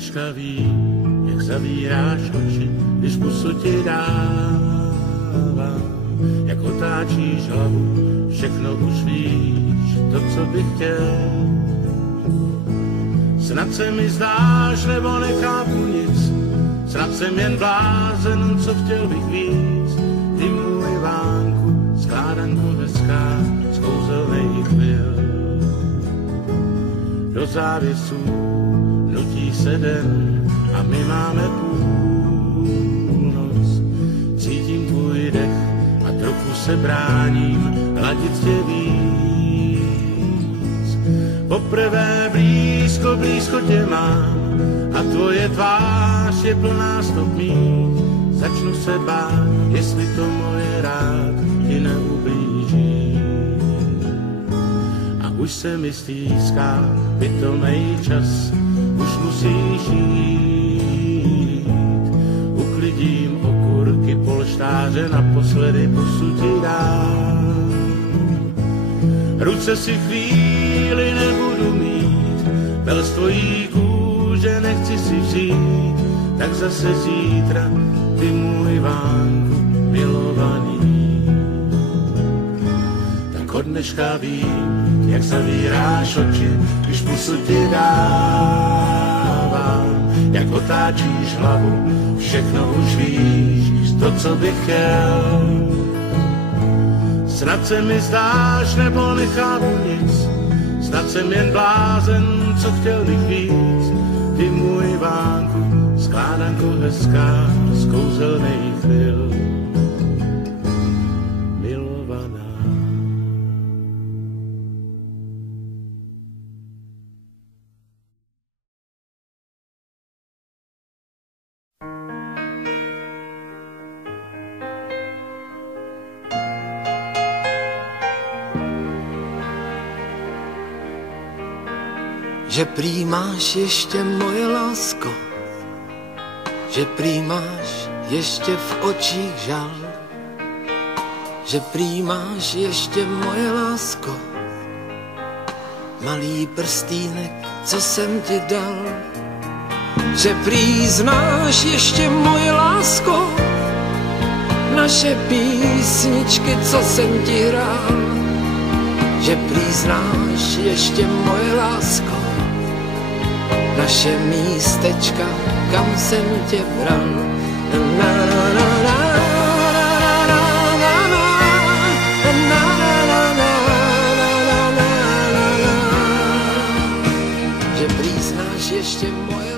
dneška vím, jak zavíráš oči, když pusu ti dávám. Jak otáčíš hlavu, všechno už víš, to, co bych chtěl. Snad se mi zdáš, nebo nechápu nic, snad jsem jen blázen, co chtěl bych víc. Ty můj Vánku, skládanko hezká, z kouzelných chvil. Do závěsů nutí se den a my máme půlnoc. Cítím tvůj dech a trochu se bráním hladit tě víc. Poprvé blízko, blízko tě mám a tvoje tvář je plná stopní. Začnu se bát, jestli to moje rád ti neublíží. A už se mi stýská pitomej čas, už musíš jít. Uklidím okurky, polštáře, naposledy pusu ti dám. Ruce si chvíli nebudu mít, pel z tvojí kůže nechci si vzít, tak zase zítra, ty můj Vánku milovaný. Tak od dneška vím, jak zavíráš oči, když pusu ti dávám. Jak otáčíš hlavu, všechno už víš, to, co bych chtěl. Snad se mi zdáš, nebo nechápu nic, snad jsem jen blázen, co chtěl bych víc. Ty můj Vánku, skládanko hezká, z kouzelných chvil. Milovaná. Že prý máš ještě moje lásko, že prý máš ještě v očích žal, že prý máš ještě moje lásko, malý prstýnek, co jsem ti dal. Že prý znáš ještě moje lásko, naše písničky, co jsem ti hrál. Že prý znáš ještě moje lásko, naše místečka, kam jsem tě bral. Na, na, na, na, že prý znáš ještě moje